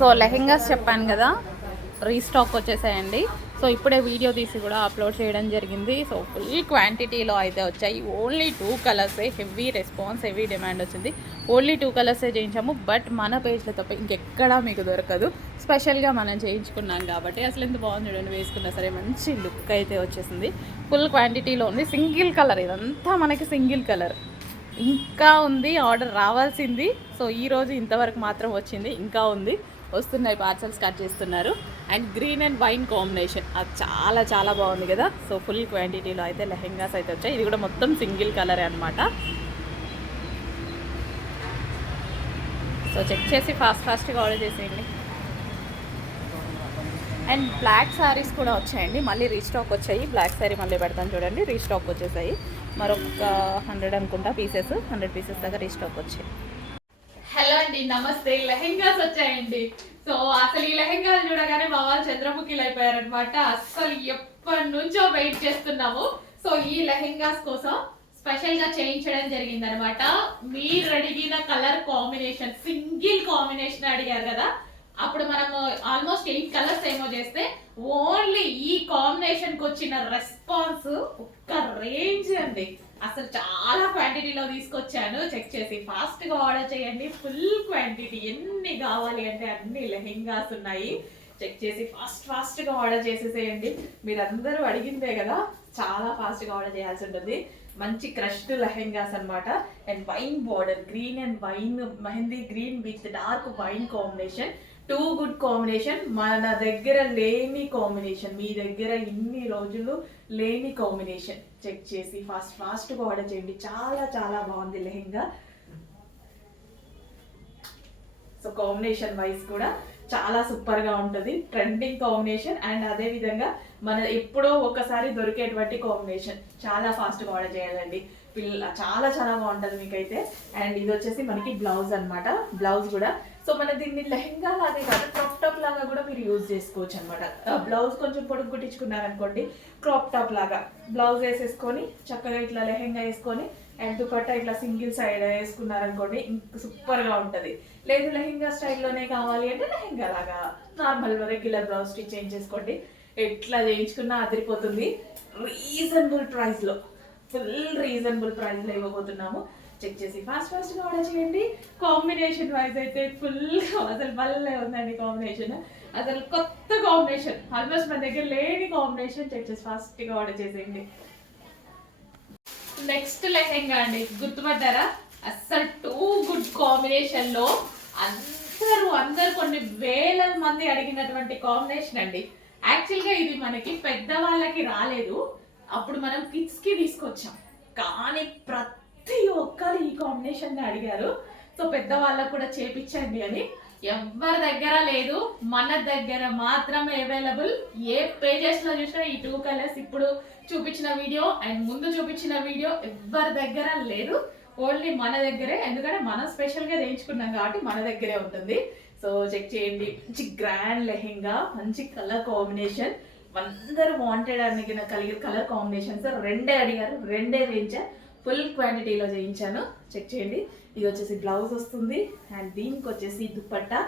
So lehengas చెప్పాను కదా, restock వచ్చేసాయండి. So ఇప్పుడే వీడియో తీసి కూడా అప్లోడ్ చేయడం జరిగింది. సో ఫుల్ క్వాంటిటీలో అయితే వచ్చాయి. ఓన్లీ 2 కలర్సే. హెవీ రెస్పాన్స్, హెవీ డిమాండ్ వచ్చింది. ఓన్లీ 2 కలర్సే చేయించాము. బట్ మన పేజ్లో తప్ప ఇంకెక్కడా మీకు దొరకదు. స్పెషల్గా మనం చేయించుకున్నాం కాబట్టి అసలు ఎంత బాగుంది చూడండి. వేసుకున్నా సరే మంచి లుక్ అయితే వచ్చేసింది. ఫుల్ క్వాంటిటీలో ఉంది. సింగిల్ కలర్, ఇదంతా మనకి సింగిల్ కలర్. ఇంకా ఉంది, ఆర్డర్ రావాల్సింది. సో ఈరోజు ఇంతవరకు మాత్రం వచ్చింది, ఇంకా ఉంది, వస్తున్నాయి, పార్సల్స్ కట్ చేస్తున్నారు. And green and wine combination, అది చాలా చాలా బాగుంది కదా. సో ఫుల్ క్వాంటిటీలో అయితే లెహెంగాస్ అయితే వచ్చాయి. ఇది కూడా మొత్తం సింగిల్ కలరే అనమాట. సో చెక్ చేసి ఫాస్ట్గా ఆర్డర్ చేసేయండి. అండ్ బ్లాక్ శారీస్ కూడా వచ్చాయండి, మళ్ళీ రీస్టాక్ వచ్చాయి. బ్లాక్ శారీ మళ్ళీ పెడతాను చూడండి, రీస్టాక్ వచ్చేసాయి. మరొక 100 అనుకుంటా పీసెస్, 100 పీసెస్ దాకా రీస్టాక్ వచ్చాయి. హలో అండి, నమస్తే. లెహెంగాస్ వచ్చాయండి. సో అసలు ఈ లెహెంగాలు చూడగానే మా వాళ్ళు చంద్రముఖిలు అయిపోయారనమాట. అసలు ఎప్పటి నుంచో వెయిట్ చేస్తున్నాము. సో ఈ లెహెంగాస్ కోసం స్పెషల్ గా చేయించడం జరిగింది అనమాట. మీరు అడిగిన కలర్ కాంబినేషన్, సింగిల్ కాంబినేషన్ అడిగారు కదా, అప్పుడు మనము ఆల్మోస్ట్ 8 కలర్స్ ఏమో చేస్తే ఓన్లీ ఈ కాంబినేషన్ కి వచ్చిన రెస్పాన్స్ ఒక్క రేంజ్ అండి. అసలు చాలా క్వాంటిటీలో తీసుకొచ్చాను. చెక్ చేసి ఫాస్ట్ గా ఆర్డర్ చేయండి. ఫుల్ క్వాంటిటీ, ఎన్ని కావాలి అంటే అన్ని లెహెంగాస్ ఉన్నాయి. చెక్ చేసి ఫాస్ట్ గా ఆర్డర్ చేసేసేయండి. మీరందరూ అడిగిందే కదా, చాలా ఫాస్ట్ గా ఆర్డర్ చేయాల్సి ఉంటుంది. మంచి క్రష్డ్ లెహెంగాస్ అనమాట. And wine border, green and wine, mehndi green with dark wine combination. 2 good combination. మన దగ్గర లేని కాంబినేషన్, మీ దగ్గర ఇన్ని రోజులు లేని కాంబినేషన్. చెక్ చేసి ఫాస్ట్గా ఆర్డర్ చేయండి. చాలా చాలా బాగుంది లెహెంగా. సో కాంబినేషన్ వైజ్ కూడా చాలా సూపర్ గా ఉంటుంది. Trending combination. అండ్ అదే విధంగా మన ఎప్పుడో ఒకసారి దొరికేటువంటి కాంబినేషన్. చాలా ఫాస్ట్గా ఆర్డర్ చేయాలండి. చాలా చాలా బాగుంటుంది మీకైతే. అండ్ ఇది వచ్చేసి మనకి బ్లౌజ్ అనమాట. బ్లౌజ్ కూడా సో మన దీన్ని లెహెంగా లాగే కాదు, క్రాప్ టాప్ లాగా కూడా మీరు యూజ్ చేసుకోవచ్చు అనమాట. బ్లౌజ్ కొంచెం పొడుగు కుట్టించుకున్నారనుకోండి, క్రాప్ టాప్ లాగా బ్లౌజ్ వేసేసుకొని చక్కగా ఇట్లా లెహెంగా వేసుకొని అండ్ దుపట్టా ఇట్లా సింగిల్ సైడ్ వేసుకున్నారనుకోండి, ఇంక సూపర్గా ఉంటుంది. లేదు లెహెంగా స్టైల్లోనే కావాలి అంటే లెహెంగా లాగా నార్మల్ రెగ్యులర్ బ్లౌజ్ స్టిచ్ చేయించేసుకోండి. ఎట్లా చేయించుకున్నా అదిరిపోతుంది. రీజనబుల్ ప్రైస్లో, ఫుల్ రీజనబుల్ ప్రైస్లో ఇవ్వబోతున్నాము. చెక్ చేసి ఫాస్ట్గా ఆర్డర్ చేయండి. కాంబినేషన్ వైజ్ అయితే ఫుల్గా అసలు భలే ఉందండి కాంబినేషన్. అసలు కొత్త కాంబినేషన్, ఆల్మోస్ట్ మన దగ్గర లేని కాంబినేషన్. చెక్ చేసి ఫాస్ట్గా ఆర్డర్ చేసేయండి. నెక్స్ట్ లెహెంగా అండి, గుర్తుపడ్డారా? అస్సలు 2 గుడ్ కాంబినేషన్ లో అందరూ కొన్ని వేల మంది అడిగినటువంటి కాంబినేషన్ అండి. యాక్చువల్ గా ఇది మనకి పెద్దవాళ్ళకి రాలేదు, అప్పుడు మనం కిడ్స్ కి తీసుకొచ్చాం. కానీ ప్రతి ఒక్కరు ఈ కాంబినేషన్ అడిగారు. సో పెద్దవాళ్ళకు కూడా చేపించండి అని. ఎవరి దగ్గర లేదు, మన దగ్గర మాత్రమే అవైలబుల్. ఏ పేజెస్ లో చూసినా ఈ 2 కలర్స్ ఇప్పుడు చూపించిన వీడియో అండ్ ముందు చూపించిన వీడియో ఎవరి దగ్గర లేదు. ఓన్లీ మన దగ్గరే, ఎందుకంటే మనం స్పెషల్ గా చేయించుకున్నాం కాబట్టి మన దగ్గరే ఉంటుంది. సో చెక్ చేయండి. మంచి గ్రాండ్ లెహెంగా, మంచి కలర్ కాంబినేషన్. అందరూ వాంటెడ్ అని కలిగిన కలర్ కాంబినేషన్స్. 2 అడిగారు, 2 చేయించా. ఫుల్ క్వాంటిటీలో చేయించాను. చెక్ చేయండి. ఇది వచ్చేసి బ్లౌజ్ వస్తుంది అండ్ దీనికి వచ్చేసి దుపట్టా.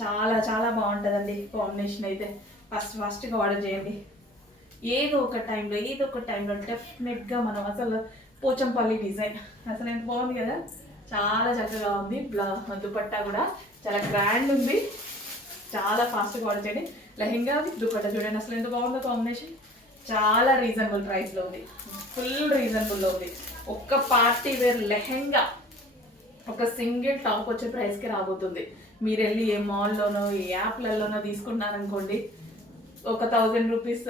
చాలా చాలా బాగుంటుందండి కాంబినేషన్ అయితే. ఫాస్ట్గా ఆర్డర్ చేయండి. ఏదో ఒక టైంలో డెఫినెట్గా మనం అసలు పోచంపల్లి డిజైన్ అసలు ఎంత బాగుంది కదా, చాలా చక్కగా ఉంది. దుపట్టా కూడా చాలా గ్రాండ్ ఉంది. చాలా ఫాస్ట్గా ఆర్డర్ చేయండి. లెహెంగా దుపట్టా చూడండి అసలు ఎంత బాగుందో కాంబినేషన్. చాలా రీజనబుల్ ప్రైస్లో ఉంది, ఫుల్ రీజనబుల్లో ఉంది. ఒక్క పార్టీ వేర్ లెహెంగా ఒక సింగిల్ టాప్ వచ్చే ప్రైస్కి రాబోతుంది. మీరు వెళ్ళి ఏ మాల్లోనో ఏ యాప్లలోనో తీసుకున్నారనుకోండి, ఒక 1000 రూపీస్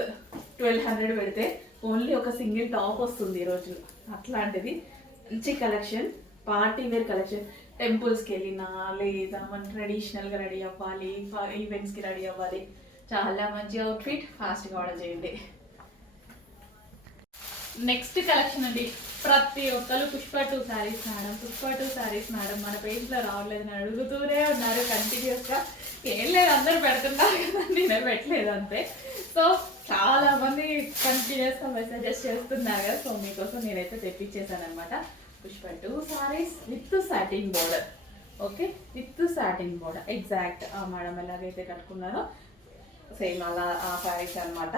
1200 పెడితే ఓన్లీ ఒక సింగిల్ టాప్ వస్తుంది ఈ రోజు. అట్లాంటిది మంచి కలెక్షన్, పార్టీ వేర్ కలెక్షన్. టెంపుల్స్కి వెళ్ళినా లేదా మన ట్రెడిషనల్గా రెడీ అవ్వాలి, ఈవెంట్స్కి రెడీ అవ్వాలి, చాలా మంచి అవుట్ఫిట్. ఫాస్ట్గా ఆర్డర్ చేయండి. నెక్స్ట్ కలెక్షన్ అండి, ప్రతి ఒక్కరు పుష్ప 2 శారీస్ మేడం మన పేజ్లో రావట్లేదని అడుగుతూనే ఉన్నారు కంటిన్యూస్గా. ఏం లేదు, అందరూ పెడుతున్నారు కదా, నేనే పెట్టలేదు అంతే. సో చాలా మంది కంటిన్యూస్గా మెసేజెస్ చేస్తున్నారు కదా, సో మీకోసం నేనైతే తెప్పించేసాను అనమాట. Pushpa 2 saris with satin border. Okay, with satin border exact madam ఎలాగైతే కట్టుకున్నారో సేమ్ అలా ఆ శారీస్ అనమాట.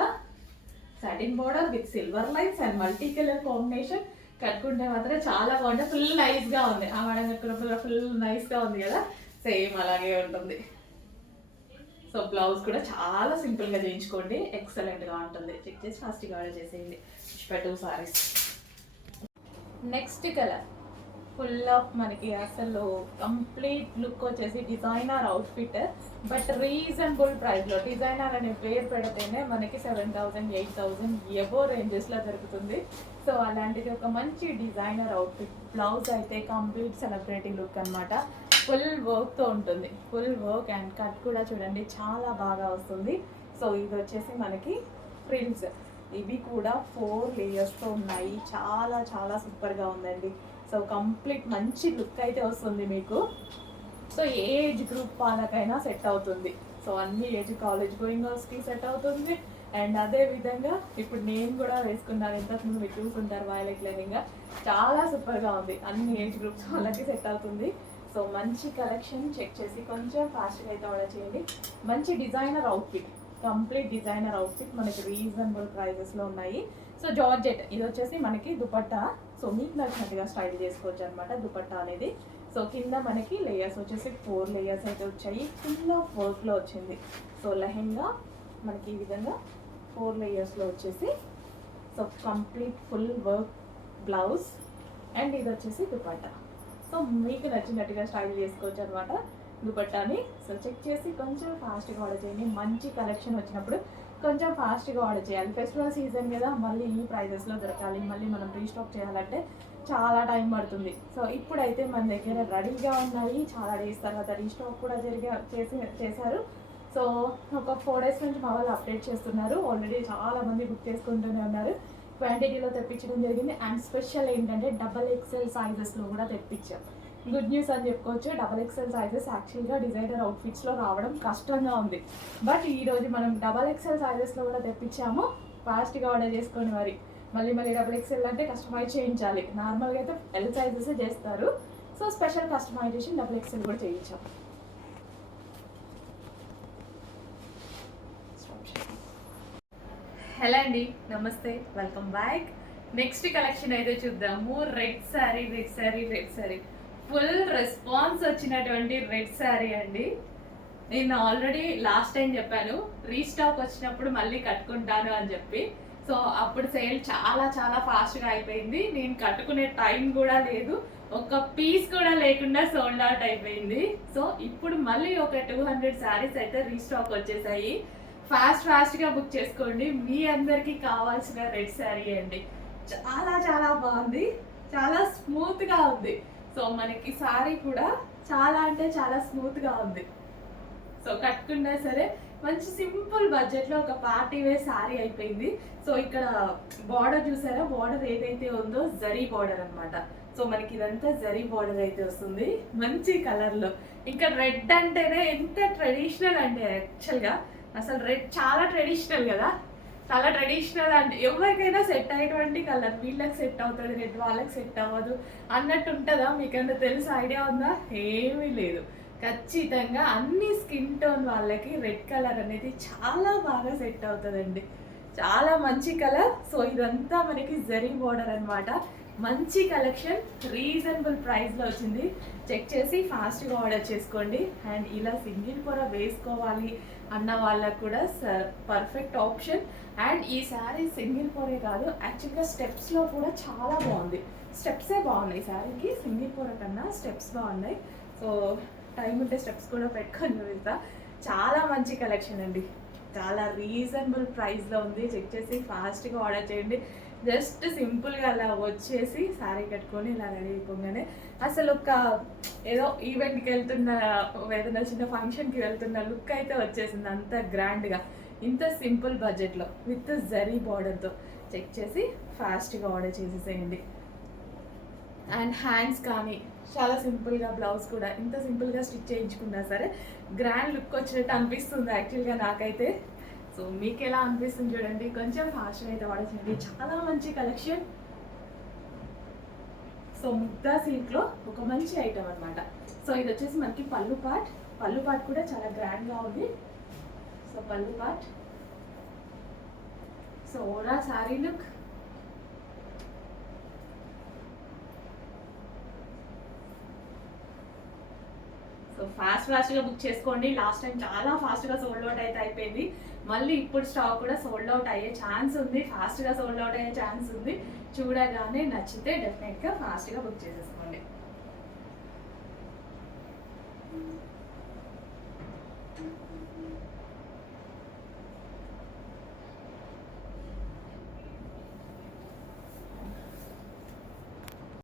Satin border with silver lines and multi colour combination. కట్టుకుంటే మాత్రం చాలా బాగుంటుంది, ఫుల్ నైస్గా ఉంది. ఆ మేడం కట్టుకున్నప్పుడు ఫుల్ నైస్గా ఉంది కదా, సేమ్ అలాగే ఉంటుంది. సో బ్లౌజ్ కూడా చాలా సింపుల్గా చేయించుకోండి, ఎక్సలెంట్గా ఉంటుంది. చెక్ చేసి ఫాస్ట్గా ఆర్డర్ చేసేయండి. Pushpa 2 saris. Next colour full of మనకి అసలు కంప్లీట్ లుక్ వచ్చేసి డిజైనర్ అవుట్ఫిట్, బట్ రీజనబుల్ ప్రైస్లో. డిజైనర్ అనే పేరు పెడితేనే మనకి 7,000 8,000 ఎబో రేంజెస్లో దొరుకుతుంది. సో అలాంటిది ఒక మంచి డిజైనర్ అవుట్ఫిట్. బ్లౌజ్ అయితే కంప్లీట్ సెలబ్రిటీ లుక్ అనమాట, ఫుల్ వర్క్తో ఉంటుంది. ఫుల్ వర్క్ అండ్ కట్ కూడా చూడండి చాలా బాగా వస్తుంది. సో ఇది వచ్చేసి మనకి ఫ్రిల్స్, ఇవి కూడా 4 లేయర్స్తో ఉన్నాయి. చాలా చాలా సూపర్గా ఉందండి. సో కంప్లీట్ మంచి లుక్ అయితే వస్తుంది మీకు. సో ఏ ఏజ్ గ్రూప్ వాళ్ళకైనా సెట్ అవుతుంది. సో అన్ని ఏజ్ కాలేజ్ గోయింగ్ గర్ల్స్కి సెట్ అవుతుంది. అండ్ అదే విధంగా ఇప్పుడు నేను కూడా వేసుకున్నాను, ఇంతకుముందు మీరు చూసుకుంటారు వైలెట్ లెహంగా, చాలా సూపర్గా ఉంది. అన్ని ఏజ్ గ్రూప్స్ వాళ్ళకి సెట్ అవుతుంది. సో మంచి కలెక్షన్, చెక్ చేసి కొంచెం ఫాస్ట్గా అయితే ఆర్డర్ చేయండి. మంచి designer outfit, complete designer outfit మనకి రీజనబుల్ ప్రైజెస్లో ఉన్నాయి. సో జార్జెట్ ఇది వచ్చేసి మనకి దుపట్టా. సో మీకు నచ్చినట్టుగా స్టైల్ చేసుకోవచ్చు అనమాట దుపట్టా అనేది. సో కింద మనకి లేయర్స్ వచ్చేసి 4 లేయర్స్ అయితే వచ్చాయి, ఫుల్ ఆఫ్ వర్క్లో వచ్చింది. సో లెహెంగా మనకి ఈ విధంగా 4 లేయర్స్లో వచ్చేసి, so complete full work blouse and ఇది వచ్చేసి దుపట్టా. సో మీకు నచ్చినట్టుగా స్టైల్ చేసుకోవచ్చు అనమాట దుపట్టాని. సో చెక్ చేసి కొంచెం ఫాస్ట్గా ఆర్డర్ చేయండి. మంచి కలెక్షన్ వచ్చినప్పుడు కొంచెం ఫాస్ట్గా ఆర్డర్ చేయాలి. ఫెస్టివల్ సీజన్ కదా, మళ్ళీ ఈ ప్రైజెస్లో దొరకాలి, మళ్ళీ మనం రీస్టాక్ చేయాలంటే చాలా టైం పడుతుంది. సో ఇప్పుడైతే మన దగ్గర రెడీగా ఉన్నాయి. చాలా డేస్ తర్వాత రీస్టాక్ కూడా చేశారు. సో ఒక 4 డేస్ నుంచి మా వాళ్ళు అప్డేట్ చేస్తున్నారు. ఆల్రెడీ చాలామంది బుక్ చేసుకుంటూనే ఉన్నారు. క్వాంటిటీలో తెప్పించడం జరిగింది. అండ్ స్పెషల్ ఏంటంటే XXL సైజెస్లో కూడా తెప్పించాం. గుడ్ న్యూస్ అని చెప్పుకోవచ్చు. XXL సైజెస్ యాక్చువల్గా డిజైనర్ అవుట్ఫిట్స్లో రావడం కష్టంగా ఉంది, బట్ ఈరోజు మనం XXL సైజెస్లో కూడా తెప్పించాము. ఫాస్ట్గా ఆర్డర్ చేసుకోండి. మళ్ళీ XXL అంటే కస్టమైజ్ చేయించాలి. నార్మల్గా అయితే L సైజెస్ చేస్తారు. సో స్పెషల్ కస్టమైజేషన్ XXL కూడా చేయించాం. హలో అండి, నమస్తే, వెల్కమ్ బ్యాక్. నెక్స్ట్ కలెక్షన్ అయితే చూద్దాము. రెడ్ శారీ ఫుల్ రెస్పాన్స్ వచ్చినటువంటి రెడ్ శారీ అండి. నేను ఆల్రెడీ లాస్ట్ టైం చెప్పాను రీస్టాక్ వచ్చినప్పుడు మళ్ళీ కట్టుకుంటాను అని చెప్పి. సో అప్పుడు సేల్ చాలా చాలా ఫాస్ట్గా అయిపోయింది. నేను కట్టుకునే టైం కూడా లేదు, ఒక పీస్ కూడా లేకుండా సోల్డ్ అవుట్ అయిపోయింది. సో ఇప్పుడు మళ్ళీ ఒక 200 శారీస్ అయితే రీస్టాక్ వచ్చేసాయి. ఫాస్ట్గా బుక్ చేసుకోండి. మీ అందరికీ కావాల్సిన రెడ్ శారీ అండి. చాలా చాలా బాగుంది, చాలా స్మూత్గా ఉంది. సో మనకి శారీ కూడా చాలా అంటే చాలా స్మూత్గా ఉంది. సో కట్టుకున్నా సరే మంచి సింపుల్ బడ్జెట్లో ఒక పార్టీ వేర్ శారీ అయిపోయింది. సో ఇక్కడ బార్డర్ చూసారా, బార్డర్ ఏదైతే ఉందో జరీ బార్డర్ అనమాట. సో మనకి ఇదంతా జరీ బార్డర్ అయితే వస్తుంది మంచి కలర్లో. ఇంకా రెడ్ అంటేనే ఎంత ట్రెడిషనల్ అంటే యాక్చువల్గా అసలు రెడ్ చాలా ట్రెడిషనల్ కదా, చాలా ట్రెడిషనల్ అండ్ ఎవరికైనా సెట్ అయ్యేటువంటి కలర్. వీళ్ళకి సెట్ అవుతుంది రెడ్, వాళ్ళకి సెట్ అవ్వదు అన్నట్టు ఉంటుందా? మీకంత తెలుసు, ఐడియా ఉందా? ఏమీ లేదు. ఖచ్చితంగా అన్ని స్కిన్ టోన్ వాళ్ళకి రెడ్ కలర్ అనేది చాలా బాగా సెట్ అవుతుందండి. చాలా మంచి కలర్. సో ఇదంతా మనకి జరీ బార్డర్ అనమాట. మంచి కలెక్షన్, రీజనబుల్ ప్రైస్లో వచ్చింది. చెక్ చేసి ఫాస్ట్గా ఆర్డర్ చేసుకోండి. అండ్ ఇలా సింగిల్ పొర వేసుకోవాలి అన్న వాళ్ళకు కూడా పర్ఫెక్ట్ ఆప్షన్. అండ్ ఈ శారీ సింగిల్ పొరే కాదు, యాక్చువల్గా స్టెప్స్లో కూడా చాలా బాగుంది. స్టెప్సే బాగున్నాయి శారీకి, సింగిల్ పొర కన్నా స్టెప్స్ బాగున్నాయి. సో టైం ఉంటే స్టెప్స్ కూడా పెట్టుకొని చూపిస్తా. చాలా మంచి కలెక్షన్ అండి, చాలా రీజనబుల్ ప్రైస్లో ఉంది. చెక్ చేసి ఫాస్ట్గా ఆర్డర్ చేయండి. జస్ట్ సింపుల్గా అలా వచ్చేసి శారీ కట్టుకొని ఇలా రెడీ అయిపోగానే అసలు ఒక ఏదో ఈవెంట్కి వెళ్తున్న, ఏదైనా చిన్న ఫంక్షన్కి వెళ్తున్న లుక్ అయితే వచ్చేసింది. అంత గ్రాండ్గా, ఇంత సింపుల్ బడ్జెట్లో విత్ జరీ బార్డర్తో. చెక్ చేసి ఫాస్ట్గా ఆర్డర్ చేసేసేయండి. అండ్ హ్యాండ్స్ కానీ చాలా సింపుల్గా, బ్లౌజ్ కూడా ఇంత సింపుల్గా స్టిచ్ చేయించుకున్నా సరే గ్రాండ్ లుక్ వచ్చినట్టు అనిపిస్తుంది యాక్చువల్గా నాకైతే. సో మీకు ఎలా అనిపిస్తుంది చూడండి, కొంచెం ఫాస్ట్గా అయితే ఆర్డర్ చేయండి. చాలా మంచి కలెక్షన్. సో ముగ్దా సిల్క్లో ఒక మంచి ఐటమ్ అనమాట. సో ఇది వచ్చేసి మనకి పళ్ళు పార్ట్ కూడా చాలా గ్రాండ్గా ఉంది. సో పళ్ళు part, so overall sari look. So ఫాస్ట్గా బుక్ చేసుకోండి. లాస్ట్ టైం చాలా ఫాస్ట్గా సోల్డ్ అవుట్ అయితే అయిపోయింది. మళ్ళీ ఇప్పుడు స్టాక్ కూడా సోల్డ్ అవుట్ అయ్యే ఛాన్స్ ఉంది, ఫాస్ట్గా సోల్డ్ అవుట్ అయ్యే ఛాన్స్ ఉంది. చూడగానే నచ్చితే డెఫినెట్గా ఫాస్ట్గా బుక్ చేసేసుకోండి.